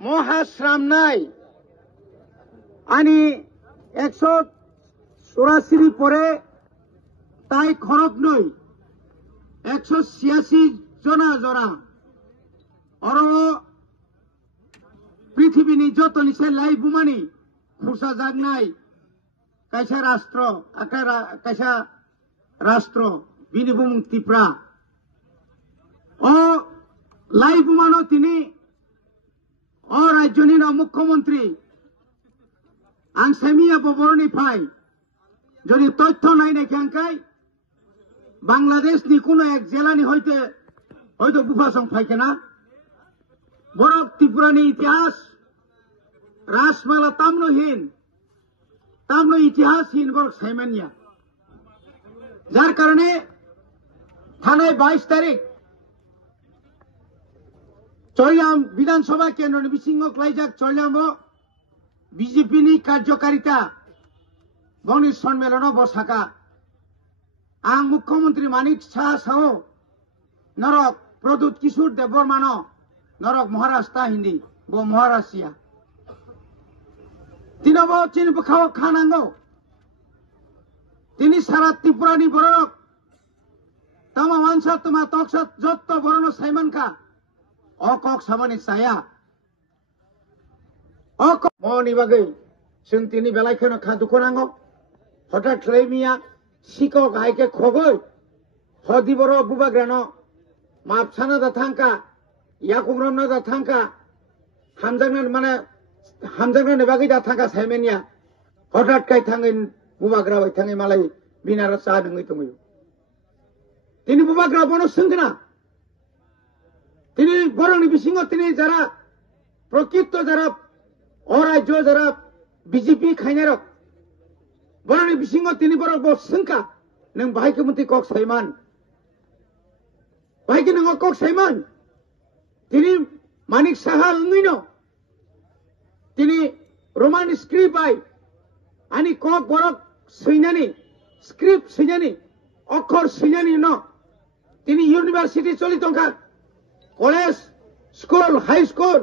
মহাশ্রামনাই আনি 184 পরে তাই খরক নই 186 জনা জরা অর পৃথিবীনি যত নিছে লাই বুমানি খুরসা জাগনাই কাইসা রাষ্ট্র কাইসা রাষ্ট্র বিনি বুমুং ত্রিপুরা ও লাই বুমানো তিনি ও রাজ্যনি মুখ্যমন্ত্রী আং সেমিয়া ববরনি ফাই যদি তথ্য নাই নাকি আঙ্কাই বাংলাদেশ নি কোনো এক জেলানি হয়তো বুফাসং ফাইকে না বরফ ত্রিপুরানি ইতিহাস রাসমালা তাম্রহীন ইতিহাসহীন বরফ সাইমানিয়া যার কারণে থানায় 22 তারিখ চৈলাম বিধানসভা কেন্দ্র বিশিঙ্গ ক্লাইজাক চৈলাম বিজেপি নি কার্যকারিতা বনি সম্মেলন বসাকা আং মুখ্যমন্ত্রী মানিক সাহা সাহ নরক প্রদূত কিশোর দেববর্মান নরক মহারাষ্ট্র হিন্দি ব মহারাষ্ট্রিয়া তিনব চিন খাও খানাঙ্গো তিনি সারা ত্রিপুরানি বরক তামা মানসা তোমা তকসা যত বরণ সাইমানকা অকক সাবানি সায়া অকক মনি বাগৈ जों তিনি বেলাইখনো খা দুখনাঙ্গো হঠাৎ লেমিয়া শিকক হাইকে খগৈ হদিবর বুবাগ্রানো মাপসানা দা থাঙ্কা ইয়াকুমরমনা দা থাঙ্কা হামজাগনা বাগৈ দা থাঙ্কা সাইমেনিয়া হঠাৎ কাই থাঙ্গै বুবাগ্রা হই থাঙ্গै মালাই বিনার চা দङै তङै তিনি বুবাগ্রা বন সঙ্গনা তিনি বরনি বিসিঙ্গ তিনি যারা প্রকৃত যারা অরাজ্য যারা বিজেপি খাইনার বরনি বিসিঙ্গ তিনি বড় বসঙ্কা নং বাহাইকে মন্ত্রী কক সাইমান বাহাইকে নং কক সাইমান তিনি মানিক সাহা লঙ্গিন তিনি রোমান স্ক্রিপ্ট আই আনি কক বড় সৈনানি স্ক্রিপ্ট সৈনানি অক্ষর সৈনানি ন তিনি ইউনিভার্সিটি চলি টঙ্কা college school high school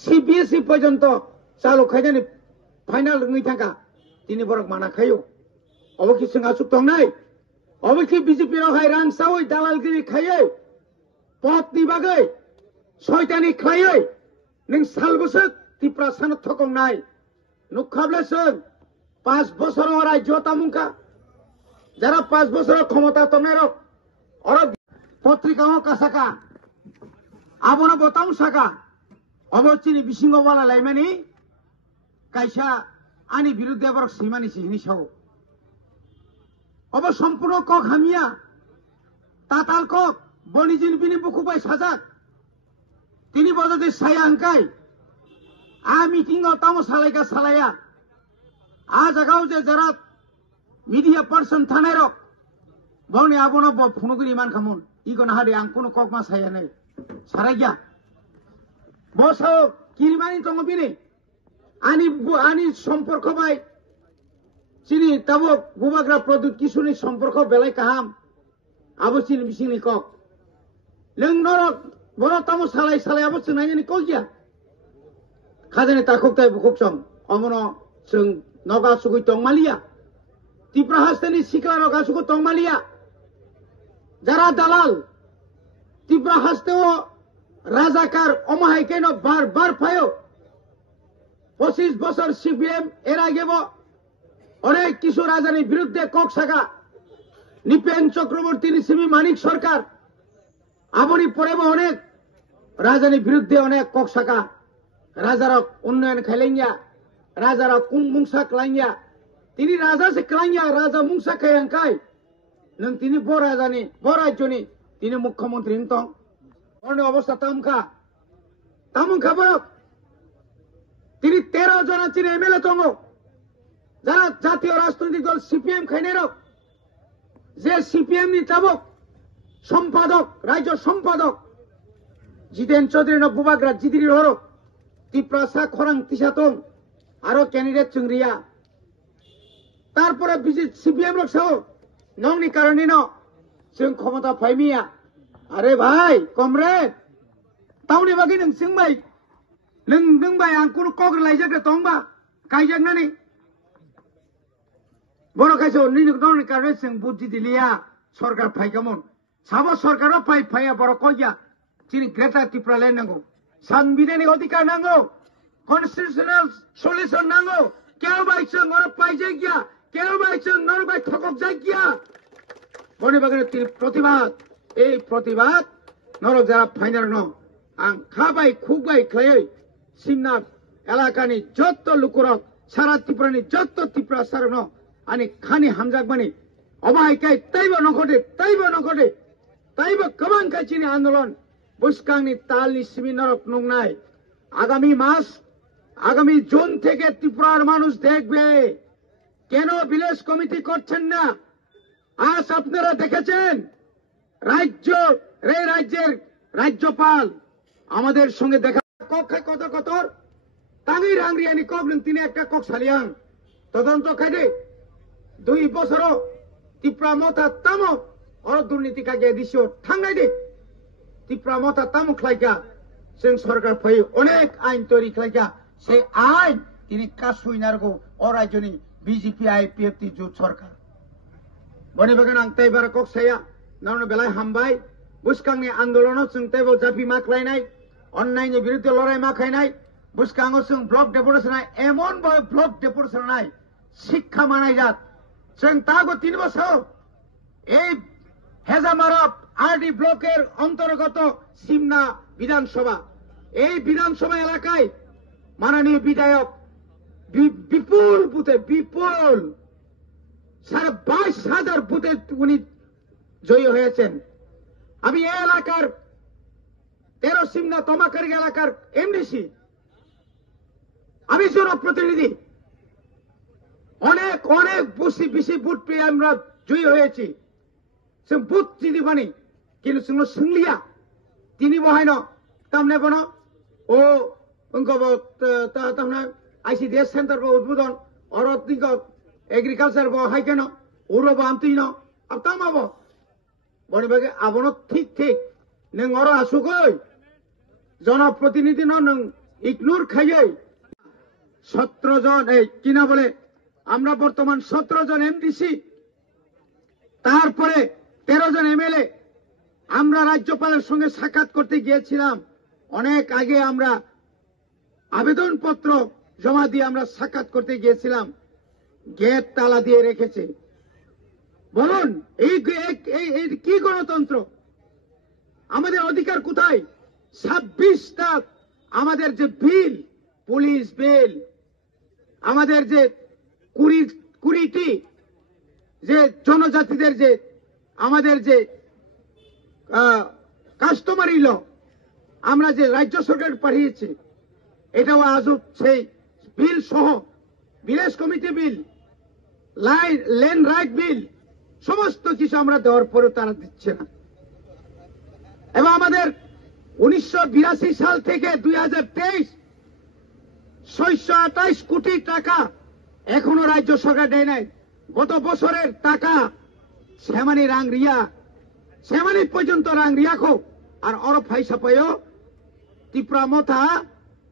CBSE পর্যন্ত চালু খাইজানি ফাইনাল লঙ্গি থাকা তিনি বরক মানা খাইও অবকি जों आसुक दंनाय অবকি বিজেপি রহাই রাংসাওই দালালগিরি খাইयै পথনি বাগै শয়তানি খাইयै नों सालबसक ত্রিপুরা সানত থকংনাই নুখাবলে जों 5 বছর রাজ্য তামুকা যারা 5 বছর ক্ষমতা তমনার অর পত্রিকাও কাসাকা আবনা বতাম সাকা অবচিনি বিসিঙ্গওয়ালা লাইমানি কাইসা আনি বিরুদ্ধে আবার সীমানি সিহিনি সাও অব সম্পূর্ণ কক হামিয়া তাতাল কক বনিজিন বিনি বুকুবাই সাজাক তিনি বদতে সায়া আঙ্কাই আ মিটিং তামো সালাইকা সালায়া আ জাগাও যে যারা মিডিয়া পার্সন থানায় রক বনি আবনা ফোনগুলি মান খামুন ইগন হাডে আং কোনো কক মা সায়া নাই সারাই গিয়া বসাও কিরিমানি তঙ্গ বিনি আনি সম্পর্ক বাই চিনি তাবো বুবাগ্রা প্রদূত কিশোরনি সম্পর্ক বেলাই কাহাম আবো চিনি বিসিনি কক নों নরক বড় তামো সালাই সালাই আবো চিনাইনি কক গিয়া খাজানি তাকুক তাই বুকুক সং অমন जों নগা সুগুই তংমালিয়া ত্রিপুরা হাস্তানি সিকলা নগা সুগু তংমালিয়া যারা দালাল ত্রিপুরা হাস্তেও রাজাকার অমাহাইকেন বার ফায়ো 25 বছর সিপিএম এর আগে অনেক কিছু রাজানির বিরুদ্ধে কক সাকা নিপেন চক্রবর্তী নিসিমি মানিক সরকার আবনি পরে অনেক রাজানির বিরুদ্ধে অনেক কক সাকা রাজারা উন্নয়ন খাইলাইয়া রাজারা কুম মুংসা ক্লাইয়া তিনি রাজা সে ক্লাইয়া রাজা মুংসা খাইয়াঙ্কাই নং তিনি বড় রাজানি বড় রাজ্যনি তিনি মুখ্যমন্ত্রী তং অন্য অবস্থা তামুখা বরক তিনি 13 জন চিনি এমএলএ তঙ্গ যারা জাতীয় রাজনৈতিক দল সিপিএম খাইনের যে সিপিএম নি চাবক সম্পাদক রাজ্য সম্পাদক জিতেন চৌধুরী বুবাগ্রা জিদির হর ত্রিপ্রাসা খরাং তিসাতং আরো ক্যান্ডিডেট চুংরিয়া তারপরে সিপিএম লোক সহ নংনি কারণে जों ক্ষমতা পাইমিয়া আরে ভাই কমরেড তাউনি বাকি नों जोंबाय neng bai ang kuno kok laijak de tongba kaijak nani boro kaiso ni don karwe sing buddhi dilia sarkar phaikamon sabo sarkaro phaiya boro koya chini Greta Tripura lenango sanbidhanik অধিকার nango constitutional solution nango keu bai sing ora paije gya keu bai sing nor bai thokok jai gya bone bagane tini প্রতিবাদ এই প্রতিবাদ নরক যারা finer ন আং খাবাই খুবাই খাই সিমনাথ এলাকানি যত লুকুরক সারা ত্রিপুরানি যত ত্রিপুরা সারন আনি খানি হামজাকবানি অবাইকাই তাইব নঘটে তাইব কবাং কাইচিনি আন্দোলন বুসকাংনি তালনি সিমি নরক নংনাই আগামী মাস আগামী জুন থেকে ত্রিপুরার মানুষ দেখবে কেন ভিলেজ কমিটি করছেন না আজ আপনারা দেখেছেন রাজ্যের রাজ্যপাল আমাদের সঙ্গে দেখা কক্ষে কত তাঙ্গি রাংরিয়ানি কবলিং তিনি একটা কক সালিয়াং তদন্ত খাইদে 2 বছর ত্রিপুরা মতা তামো অর দুর্নীতি কাগে দিছো থাঙ্গাই দে ত্রিপুরা মতা তামো খাইকা जों सरकार फै अनेक आइन तैरि खालायगा से आइन তিনি কাসুইনারগো অ রাজ্যনি বিজেপি আইপিএফটি জোট সরকার বনে বাগান আং তাইবার কক সায়া নারন বেলায় হামবাই বুসকাংনি আন্দোলন जों তাইবো জাফি মাখলাইনাই অন্যায়নি বিরুদ্ধে লড়াই মাখাইনাই বুসকাংও जों ব্লক ডেপুটেশন এমন ভাবে ব্লক ডেপুটেশন নাই শিক্ষা মানাই যাত जों তাগো 3 বছর এই হেজামারপ আরডি ব্লকের অন্তর্গত সিমনা বিধানসভা এই বিধানসভা এলাকায় মাননীয় বিধায়ক বিপুল বুথে বিপুল 22,000 বুথে উনি জয়ী হয়েছেন আমি এই এলাকার 13 সিমনা তমাকারি এলাকার এমডিসি আমি জনপ্রতিনিধি অনেক বেশি বুথ পেয়ে আমরা জয়ী হয়েছি जों बुथ जिदि बानी किन्तु जों सोंलिया तिनि बहायनो तामने बनो ओ उनको तामने आईसीडीएस सेंटर को उद्बोधन और तिंको एग्रीकल्चर को हाइकेनो उरो बामतिनो अब तामाबो बनि बागे आबनो ठीक नों अर आसुगै जनप्रतिनिधि नों इगनोर खायै 17 জন এই কিনা বলে আমরা বর্তমান 17 জন এমডিসি তারপরে 13 জন এমএলএ আমরা রাজ্যপালের সঙ্গে সাক্ষাৎ করতে গিয়েছিলাম অনেক আগে আমরা আবেদনপত্র জমা দিয়ে আমরা সাক্ষাৎ করতে গিয়েছিলাম গেট তালা দিয়ে রেখেছে বলুন এই কি গণতন্ত্র আমাদের অধিকার কোথায় 26টা আমাদের যে বিল পুলিশ বিল আমাদের যে 20টি যে জনজাতিদের যে আমাদের যে কাস্টমারি ল আমরা যে রাজ্য সরকার পাঠিয়েছি এটাও আজও সেই বিল সহ ভিলেজ কমিটি বিল ল্যান্ড রাইট বিল সমস্ত কিছু আমরা দেওয়ার পরেও তারা দিচ্ছে না এবং আমাদের 1982 সাল থেকে 2023 628 কোটি টাকা এখনো রাজ্য সরকার দেয় নাই গত বছরের টাকা শ্যামানি শ্যামানি পর্যন্ত রাংরিয়াখো আর অর ফাইসা পাইও ত্রিপুরা মথা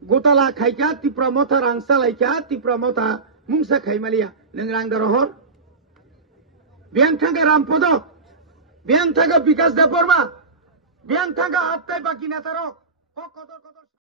গোতালা খাইকা ত্রিপুরা মথা রাংসা লাইকা ত্রিপুরা মথা মুংসা খাইমালিয়া নों রাংদা রহর বিয়াং থাঙ্গা রামপদ বিয়াং থাঙ্গা বিকাশ দেববর্মা বিয়াং থাঙ্গা আত্তাই বাকি নেতারক কত